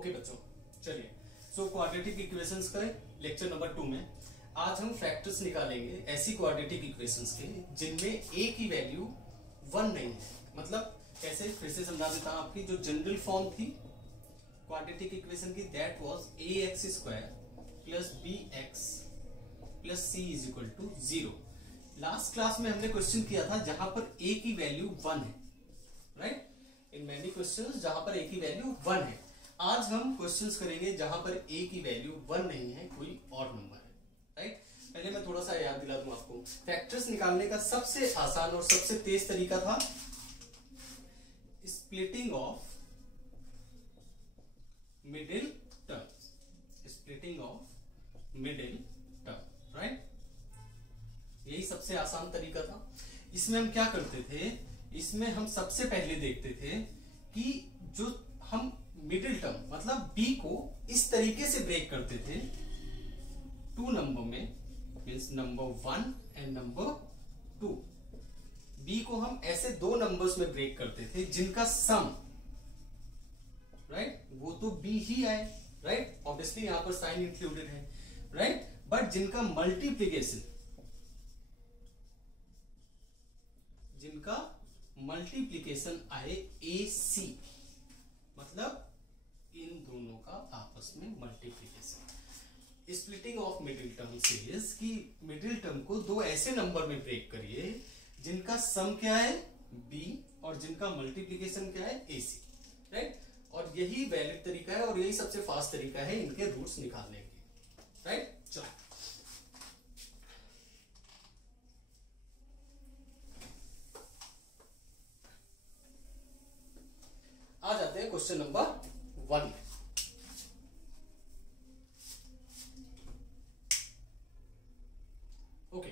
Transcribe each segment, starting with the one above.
Okay बच्चों, चलिए so quadratic equations का लेक्चर नंबर 2 में आज हम फैक्टर्स निकालेंगे ऐसी क्वाड्रेटिक इक्वेशंस के जिनमें a की वैल्यू 1 नहीं है। मतलब कैसे, फिर से समझा देता हूं। आपकी जो जनरल फॉर्म थी क्वाड्रेटिक इक्वेशन की, that was ax² plus bx plus c is equal to 0। Last class में हमने क्वेश्चन किया था जहां पर a की वैल्यू 1 है, राइट। इन मैनी क्वेश्चंस जहां पर a की वैल्यू 1 है। आज हम क्वेश्चंस करेंगे जहां पर a की वैल्यू 1 नहीं है, कोई और नंबर है, राइट। पहले मैं थोड़ा सा याद दिला दूं आपको। फैक्टर्स निकालने का सबसे आसान और सबसे तेज तरीका था splitting of middle term, splitting of middle term, right. यही सबसे आसान तरीका था। इसमें हम क्या करते थे, इसमें हम सबसे पहले देखते थे कि जो हम मिडिल टर्म मतलब b को इस तरीके से ब्रेक करते थे 2 नंबर में, means number 1 and number 2। b को हम ऐसे 2 नंबर्स में ब्रेक करते थे जिनका सम, राइट, वो तो b ही आए, राइट। ऑब्वियसली यहां पर साइन इंक्लूडेड है, राइट। बट जिनका मल्टीप्लीकेशन, आए AC, मतलब इन दोनों का आपस में multiplication. Splitting of middle term से कि मिडिल टर्म को 2 ऐसे नंबर में ब्रेक करिए जिनका सम क्या है b और जिनका मल्टीप्लीकेशन क्या है AC, राइट। और यही वैलिड तरीका है और यही सबसे फास्ट तरीका है इनके रूट्स निकालने की, राइट। चलो आ जाते हैं क्वेश्चन नंबर 1 में। ओके,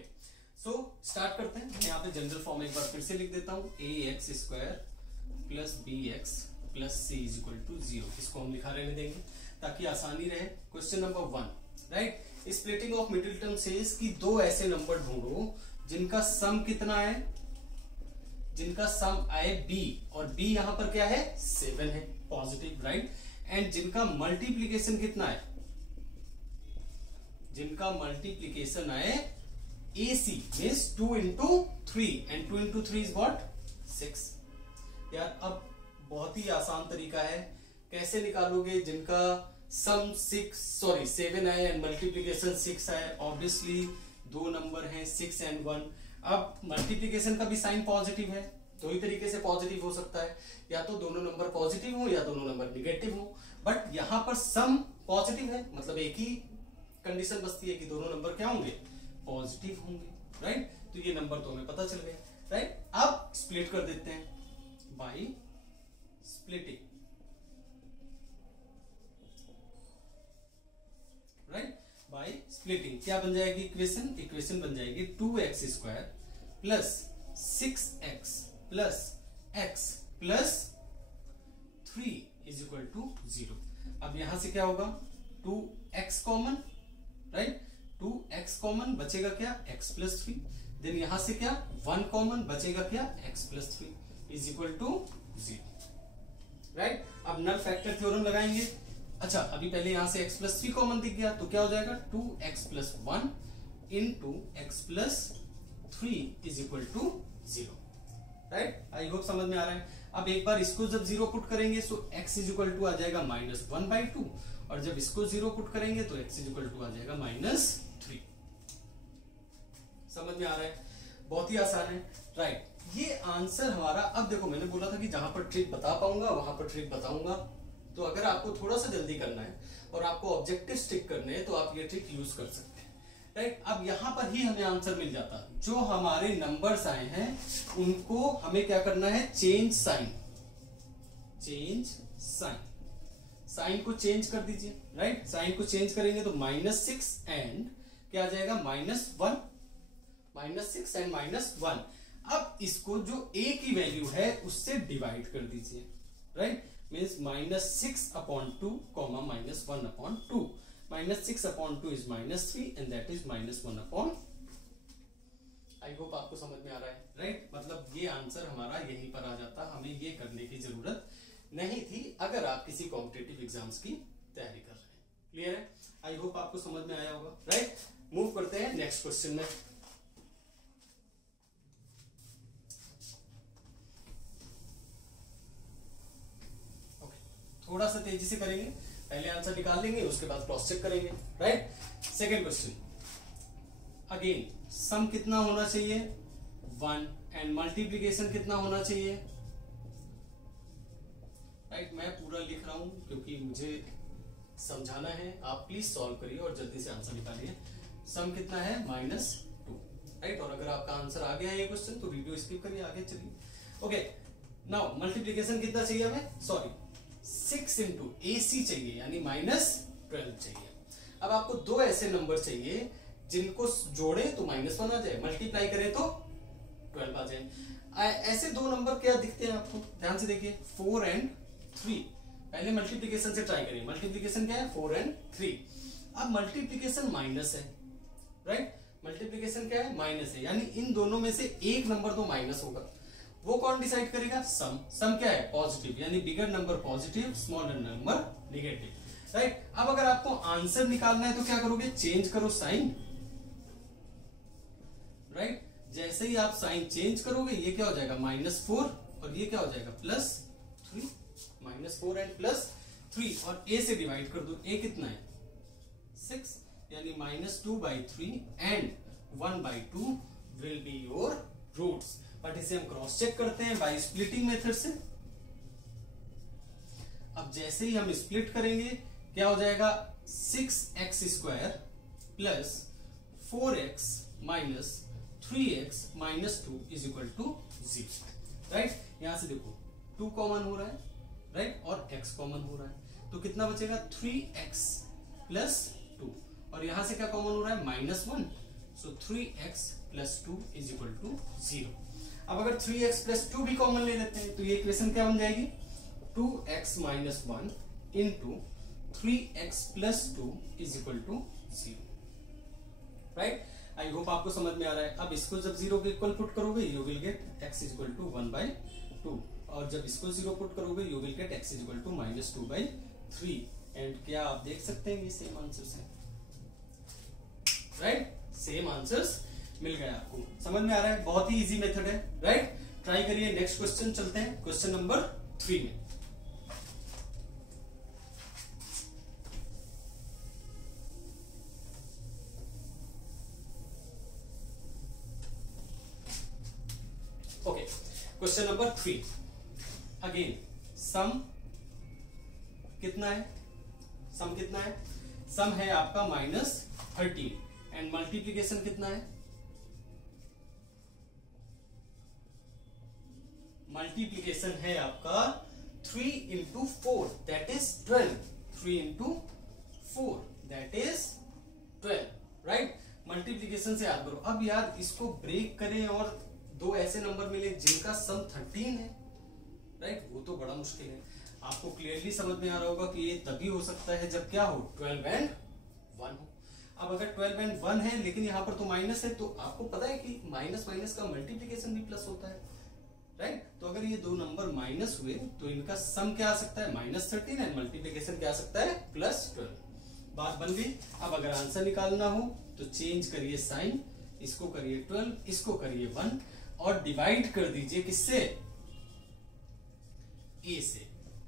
सो स्टार्ट करते हैं। यहाँ पे जनरल फॉर्म एक बार फिर से लिख देता हूं, ax² plus bx plus c is equal to 0। इसको हम लिखा रहने देंगे ताकि आसानी रहे। Question number 1, right. Splitting of middle term says कि 2 ऐसे नंबर ढूंढो जिनका सम कितना है, जिनका सम आए b और b यहां पर क्या है 7 है, पॉजिटिव, राइट। एंड जिनका मल्टीप्लीकेशन कितना है, जिनका मल्टीप्लीकेशन आए AC means 2 into 3 and 2 into 3 is what 6। यार अब बहुत ही आसान तरीका है। कैसे निकालोगे, जिनका सम 7 आए एंड मल्टीप्लीकेशन 6 आए। ऑब्वियसली 2 नंबर हैं 6 and 1। अब मल्टीप्लीकेशन का भी साइन पॉजिटिव है, 2 ही तरीके से पॉजिटिव हो सकता है, या तो दोनों नंबर पॉजिटिव हो या दोनों नंबर निगेटिव हो। बट यहां पर सम पॉजिटिव है, मतलब एक ही कंडीशन बचती है कि दोनों नंबर क्या होंगे, पॉजिटिव होंगे, राइट। तो ये नंबर तो हमें पता चल गया, राइट। अब स्प्लिट कर देते हैं by splitting, right. By splitting क्या बन जाएगी इक्वेशन बन जाएगी 2x² plus 6x plus x plus 3 is equal to 0। अब यहां से क्या होगा, 2x common, right. 2x common बचेगा क्या, x प्लस 3। देन यहां से क्या 1 कॉमन बचेगा क्या, x plus 3 is equal to 0, right. अब नल फैक्टर थ्योरम लगाएंगे। अच्छा, अभी पहले यहां से x प्लस 3 कॉमन दिख गया तो क्या हो जाएगा 2x plus 1 into x plus 3 is equal to 0, right. I hope समझ में आ रहा है। अब एक बार इसको जब 0 पुट करेंगे तो x इज इक्वल टू आ जाएगा -1/2, और जब इसको 0 पुट करेंगे तो x इज इक्वल टू आ जाएगा -3। समझ में आ रहा है, बहुत ही आसान है, राइट। ये आंसर हमारा। अब देखो, मैंने बोला था कि जहां पर ट्रिक बता पाऊंगा वहां पर ट्रिक बताऊंगा। तो अगर आपको थोड़ा सा जल्दी करना है और आपको ऑब्जेक्टिव स्टिक करने हैं तो आप ये ट्रिक यूज कर सकते हैं, राइट। अब यहां पर ही हमें आंसर मिल जाता। जो हमारे नंबर्स आए हैं उनको हमें क्या करना है, चेंज साइन, साइन को चेंज कर दीजिए, राइट। साइन को चेंज करेंगे तो -6 एंड क्या आ जाएगा -1, -6 एंड -1। अब इसको जो a की वैल्यू है उससे डिवाइड कर दीजिए, right. Means -6/2, -1/2। -6/2 is -3 and that is -1/। I hope आपको समझ में आ रहा है, राइट। मतलब ये आंसर हमारा यहीं पर आ जाता, हमें ये करने की जरूरत नहीं थी अगर आप किसी कॉम्पिटिटिव एग्जाम्स की तैयारी कर रहे हैं। क्लियर है? आई होप आपको समझ में आया होगा। राइट, मूव करते हैं नेक्स्ट क्वेश्चन में। थोड़ा सा तेजी से करेंगे, पहले आंसर निकाल लेंगे, उसके बाद क्रॉस चेक करेंगे। Right, second question, again some कितना होना चाहिए 1 एंड मल्टीप्लीकेशन कितना होना चाहिए। राइट, मैं पूरा लिख रहा हूं क्योंकि मुझे समझाना है, आप प्लीज सॉल्व करिए और जल्दी से आंसर निकालिए। सम कितना है -2। राइट, और अगर आपका आंसर आ गया है ये क्वेश्चन तो वीडियो स्किप करिए, आगे चलिए। ओके, नाउ मल्टीप्लीकेशन कितना चाहिए हमें, सॉरी 6 इंटू AC चाहिए, यानी -12 चाहिए। अब आपको दो ऐसे नंबर चाहिए जिनको जोड़े तो -1 आ जाए, मल्टीप्लाई करें तो 12 आ जाए। ऐसे दो नंबर क्या दिखते हैं आपको, ध्यान से देखिए, 4 एंड 3। पहले मल्टीप्लीकेशन से ट्राई करिए। मल्टीप्लीकेशन क्या है, 4 एंड 3। अब मल्टीप्लीकेशन माइनस है। राइट, मल्टीप्लीकेशन क्या है, माइनस है, यानी इन दोनों में से एक नंबर तो माइनस होगा। वो कौन डिसाइड करेगा, सम। सम क्या है, पॉजिटिव, यानी bigger number positive, smaller number negative. Right, अब अगर आपको आंसर निकालना है तो क्या करोगे, चेंज करो साइन। राइट, जैसे ही आप साइन चेंज करोगे ये क्या हो जाएगा, -4, और ये क्या हो जाएगा, +3। -4 एंड +3, और a से डिवाइड कर दो। a कितना है, 6, यानी -2/3 and 1/2 will be your roots. But इसे हम क्रॉस चेक करते हैं बाय स्प्लिटिंग मेथड से। अब जैसे ही हम स्प्लिट करेंगे क्या हो जाएगा, 6x² plus 4x minus 3x minus 2 is equal to 0। Right, यहां से देखो 2 कॉमन हो रहा है, राइट, और x कॉमन हो रहा है, तो कितना बचेगा, 3x प्लस 2, और यहां से क्या कॉमन हो रहा है, -1, so 3x plus 2 is equal to 0। अब अगर 3x प्लस 2 भी कॉमन ले लेते हैं तो ये इक्वेशन क्या बन जाएगी, 2x minus 1 into 3x plus 2 is equal to 0। Right, I hope आपको समझ में आ रहा है। अब इसको जब 0 के इक्वल पुट करोगे you will get x is equal to 1/2, और जब इसको 0 पुट करोगे you will get x is equal to -2/3। And क्या आप देख सकते हैं ये सेम आंसर्स हैं। राइट, सेम आंसर्स मिल गया आपको, समझ में आ रहा है, बहुत ही इजी मेथड है। राइट, ट्राई करिए। नेक्स्ट क्वेश्चन चलते हैं, क्वेश्चन नंबर 3 में। Okay, question number 3, again some कितना है, सम कितना है, सम है आपका -13 एंड मल्टीप्लीकेशन कितना है, मल्टीप्लीकेशन है आपका 3 into 4 that is 12। 3 into 4 that is 12। Right, multiplication से याद करो। अब यार इसको ब्रेक करें और दो ऐसे नंबर मिले जिनका सम 13 है, राइट, वो तो बड़ा मुश्किल है। आपको क्लियरली समझ में आ रहा होगा कि ये तभी हो सकता है जब क्या हो, 12 एंड 1 हो। अब अगर 12 एंड 1 है लेकिन यहाँ पर तो माइनस है, तो आपको पता है कि माइनस माइनस का मल्टीप्लीकेशन भी प्लस होता है। राइट, तो अगर ये दो नंबर माइनस हुए तो इनका सम क्या आ सकता है, -13 एंड मल्टीप्लीकेशन क्या आ सकता है, +12। बात बन गई। अब अगर आंसर निकालना हो तो चेंज करिए साइन, इसको करिए 12, इसको करिए 1, और डिवाइड कर दीजिए किससे, a से,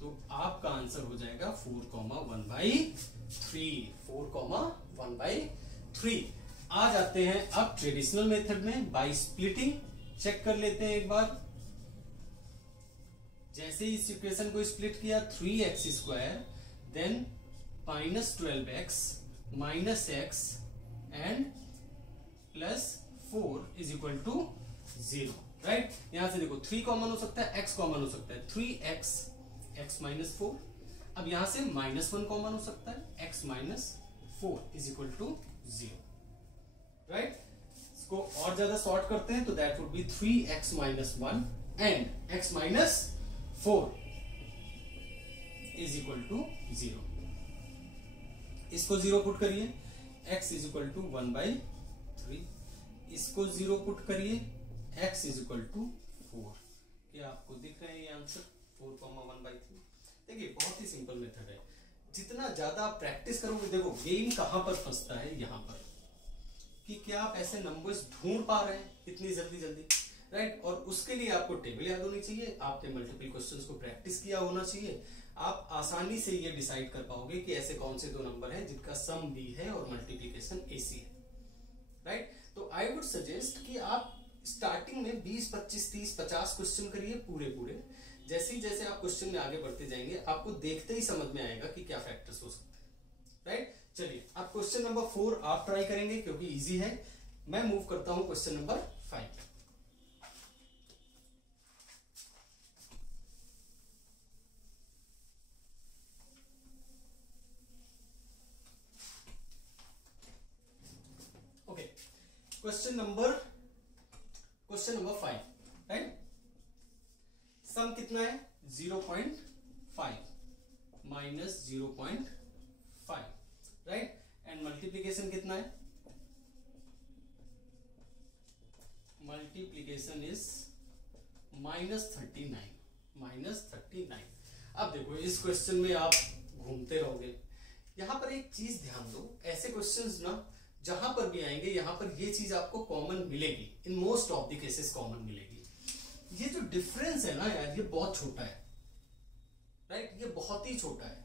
तो आपका आंसर हो जाएगा 4,1/3। 4,1/3। आ जाते हैं अब ट्रेडिशनल मेथड में बाय स्प्लिटिंग। चेक कर लेते हैं एक बार। जैसे इस इक्वेशन को स्प्लिट किया, 3x² then -12x minus x and +4 is equal to 0। Right, यहां से देखो 3 कॉमन हो सकता है, x कॉमन हो सकता है, 3x x माइनस 4। अब यहां से -1 कॉमन हो सकता है, x minus 4 is equal to 0। Right, इसको और ज्यादा सॉर्ट करते हैं तो that would be 3x minus 1 and x minus 4 is equal to 0। इसको 0 पुट करिए, x इज इक्वल टू 1/3। इसको 0 पुट करिए, x इज इक्वल टू 4। क्या आपको दिख रहा है ये आंसर, 4,1/3। देखिए बहुत ही सिंपल मेथड है, जितना ज्यादा आप प्रैक्टिस करोगे, देखो गेम कहां पर फंसता है, यहां पर, कि क्या आप ऐसे नंबर्स ढूंढ पा रहे हैं इतनी जल्दी जल्दी, राइट। और उसके लिए आपको टेबल याद होनी चाहिए, आपने मल्टीपल क्वेश्चंस को प्रैक्टिस किया होना चाहिए, आप आसानी से ये डिसाइड कर पाओगे कि ऐसे कौन से दो नंबर हैं जिनका सम बी है और मल्टीप्लीकेशन एसी है, राइट। तो आई वुड सजेस्ट कि आप स्टार्टिंग में 20, 25, 30, 50 क्वेश्चन करिए पूरे। जैसे ही जैसे आप क्वेश्चन में आगे बढ़ते जाएंगे, आपको देखते ही समझ में आएगा कि क्या फैक्टर्स हो सकते हैं, राइट। चलिए अब क्वेश्चन नंबर 4 आप ट्राई करेंगे क्योंकि इजी है। मैं मूव करता हूं question number 5। Okay, question number 5, right. Sum कितना है 0.5 माइनस 0.5, राइट। एंड मल्टीप्लीकेशन कितना है, मल्टीप्लीकेशन इज -39। अब देखो इस क्वेश्चन में आप घूमते रहोगे, यहां पर एक चीज ध्यान दो, ऐसे क्वेश्चंस ना जहां पर भी आएंगे यहां पर ये चीज आपको कॉमन मिलेगी, in most of the cases common मिलेगी। ये जो डिफरेंस है ना यार, ये बहुत छोटा है, राइट। ये बहुत ही छोटा है,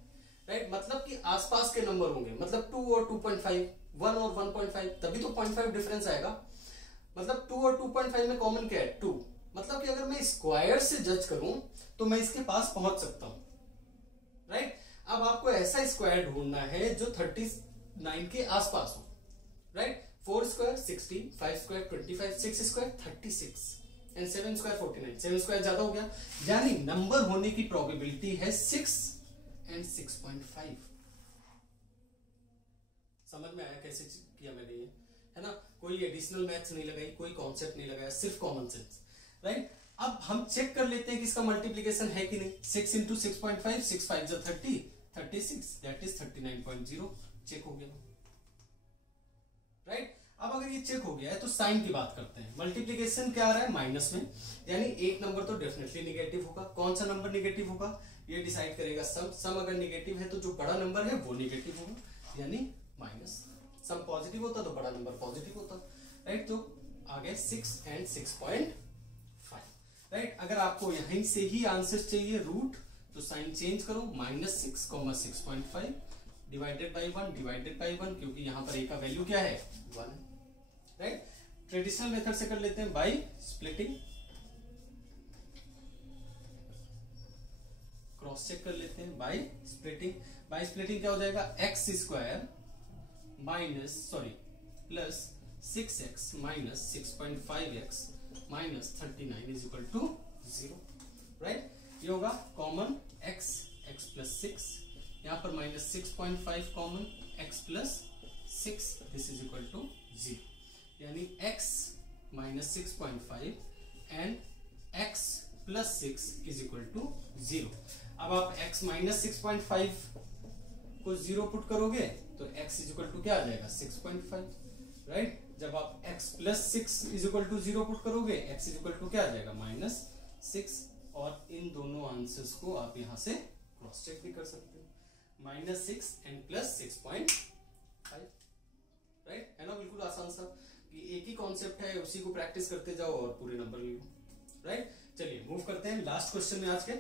राइट। मतलब कि आसपास के नंबर होंगे, मतलब 2 और 2.5, 1 और 1.5, तभी तो 0.5 डिफरेंस आएगा। मतलब 2 और 2.5 में कॉमन क्या है 2, मतलब कि अगर मैं स्क्वायर से जज करूं तो मैं इसके पास पहुंच सकता हूं, राइट। अब आपको ऐसा स्क्वायर ढूंढना है जो 39 के आसपास हो, right. 4 square 16, 5 square 25, 6 square 36 and 7 square 49। 7 square ज्यादा हो गया, यानी नंबर होने की प्रोबेबिलिटी है 6 एंड 6.5। समझ में आया कैसे किया मैंने ये, है ना। कोई एडिशनल मैथ्स नहीं लगाई, कोई कॉन्सेप्ट नहीं लगाया, सिर्फ कॉमन सेंस, राइट। अब हम चेक कर लेते हैं कि इसका मल्टीप्लीकेशन है कि नहीं। 6 इंटू 6.5, 6 5 जा 30, 36, दैट इज 39.0, चेक हो गया, राइट। अब अगर ये चेक हो गया है तो साइन की बात करते हैं। मल्टीप्लीकेशन क्या आ रहा है माइनस में, यानी एक नंबर तो डेफिनेटली निगेटिव होगा। कौन सा नंबर निगेटिव होगा ये डिसाइड करेगा सम। सम अगर निगेटिव है तो जो बड़ा नंबर है वो निगेटिव होगा, यानी माइनस। सम पॉजिटिव होता तो बड़ा नंबर पॉजिटिव होता, राइट। तो आ गए 6 एंड 6.5, राइट। अगर आपको यहीं से ही आंसर चाहिए रूट, तो साइन चेंज करो, -6, 6.5 डिवाइडेड बाई 1, क्योंकि यहां पर ए का वैल्यू क्या है 1, राइट। ट्रेडिशनल मेथड से कर लेते हैं बाई स्प्लिटिंग, क्रॉस चेक कर लेते हैं बाई स्प्लिटिंग। बाई स्प्लिटिंग क्या हो जाएगा, x square plus 6x minus 6.5x minus 39 is equal to 0, right. ये होगा कॉमन x प्लस 6, यहां पर -6.5 common, x plus 6, this is equal to 0, यानी x minus 6.5 and x plus 6 is equal to 0। अब आप x माइनस 6.5 को 0 put करोगे तो x इज इक्वल टू क्या आ जाएगा 6.5, राइट। जब आप x plus 6 is equal to 0 put करोगे, x इज इक्वल टू क्या आ जाएगा -6, और इन दोनों आंसर्स को आप यहां से क्रॉस चेक भी कर सकते हो, -6 एंड प्लस 6.5, राइट। है ना, बिल्कुल आसान सा, कि एक ही कॉन्सेप्ट है, उसी को प्रैक्टिस करते जाओ और पूरे नंबर ले लो, राइट। चलिए मूव करते हैं लास्ट क्वेश्चन में आज के।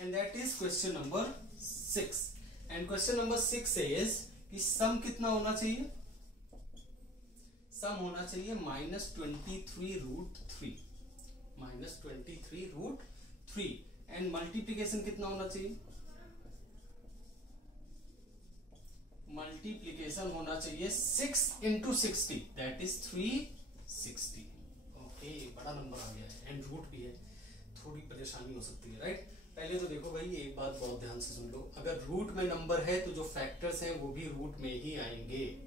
And that is question number 6. And question number 6 is कि सम कितना होना चाहिए, सम होना चाहिए -23√3 एंड मल्टीप्लीकेशन कितना होना चाहिए, मल्टीप्लीकेशन होना चाहिए 6 इंटू 60, दैट इज 360। ओके, बड़ा नंबर आ गया है एंड रूट भी है, थोड़ी परेशानी हो सकती है, राइट। पहले तो देखो भाई, एक बात बहुत ध्यान से सुन लो, अगर रूट में नंबर है तो जो फैक्टर्स हैं वो भी रूट में ही आएंगे,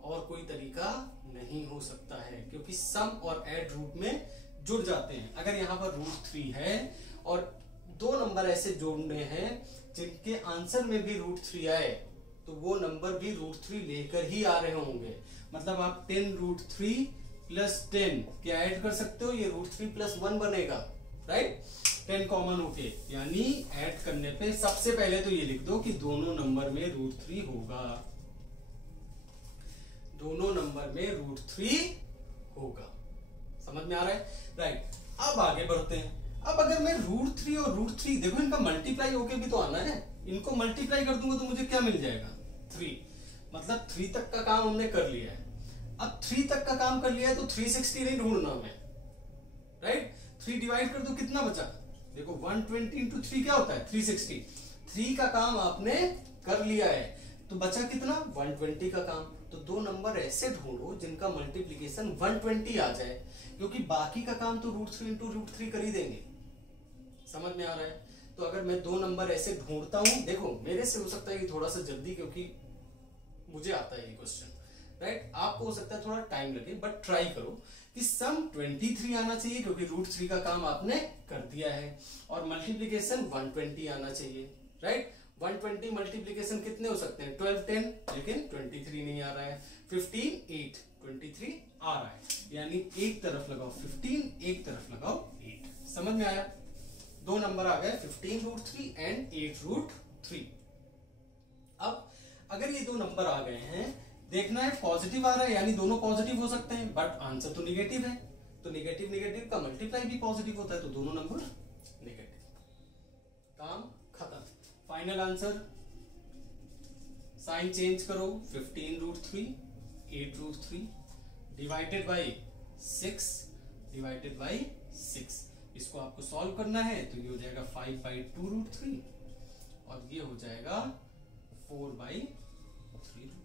और कोई तरीका नहीं हो सकता है, क्योंकि सम और ऐड रूट में जुड़ जाते हैं। अगर यहाँ पर √3 है और दो नंबर ऐसे जोड़ने हैं जिनके आंसर में भी √3 आए, तो वो नंबर भी √3 लेकर ही आ रहे होंगे। मतलब आप 10√3 प्लस 10 क्या ऐड कर सकते हो, ये √3 प्लस 1 बनेगा, राइट। 10 कॉमन होके, यानी ऐड करने पे सबसे पहले तो ये लिख दो कि दोनों नंबर में √3 होगा, दोनों नंबर में √3 होगा। समझ में आ रहा है, राइट। अब आगे बढ़ते हैं। अब अगर मैं √3 और √3, देखो इनका मल्टीप्लाई होके भी तो आना है, इनको मल्टीप्लाई कर दूंगा तो मुझे क्या मिल जाएगा, 3। मतलब 3 तक का काम हमने कर लिया है। अब 3 तक का काम कर लिया है तो 360 नहीं ढूंढना हमें, राइट। 3 डिवाइड कर दो, कितना बचा, देखो 120 इंटू 3 क्या होता है, 360। 3 का काम आपने कर लिया है, तो बचा कितना, 120 का काम। तो दो नंबर ऐसे ढूंढो जिनका मल्टीप्लीकेशन 120 आ जाए, क्योंकि बाकी का काम तो √3 इंटू √3 कर ही देंगे। समझ में आ रहा है। तो अगर मैं दो नंबर ऐसे ढूंढता हूं, देखो मेरे से हो सकता है कि थोड़ा सा जल्दी, क्योंकि मुझे आता है ये क्वेश्चन, राइट। आपको हो सकता है थोड़ा टाइम लगे, बट ट्राई करो कि सम 23 आना चाहिए, क्योंकि √3 का काम आपने कर दिया है, और मल्टीप्लीकेशन 120 आना चाहिए, राइट। 120 मल्टीप्लीकेशन कितने हो सकते हैं, 12 10, लेकिन 23 नहीं आ रहा है। 15 8, 23 आ रहा है, यानी एक तरफ लगाओ 15, एक तरफ लगाओ 8। समझ में आया, दो नंबर आ गए 15√3 एंड 8√3। अब अगर ये दो नंबर आ गए हैं, देखना है पॉजिटिव आ रहा है, यानी दोनों पॉजिटिव हो सकते हैं, बट आंसर तो निगेटिव है, तो निगेटिव निगेटिव का मल्टीप्लाई भी पॉजिटिव होता है, तो दोनों नंबर निगेटिव। काम खत्म। फाइनल आंसर, साइन चेंज करो, 15√3 8√3 डिवाइडेड बाई 6 डिवाइडेड बाई 6। इसको आपको सॉल्व करना है, तो ये हो जाएगा 5/2√3 और ये हो जाएगा 4/3।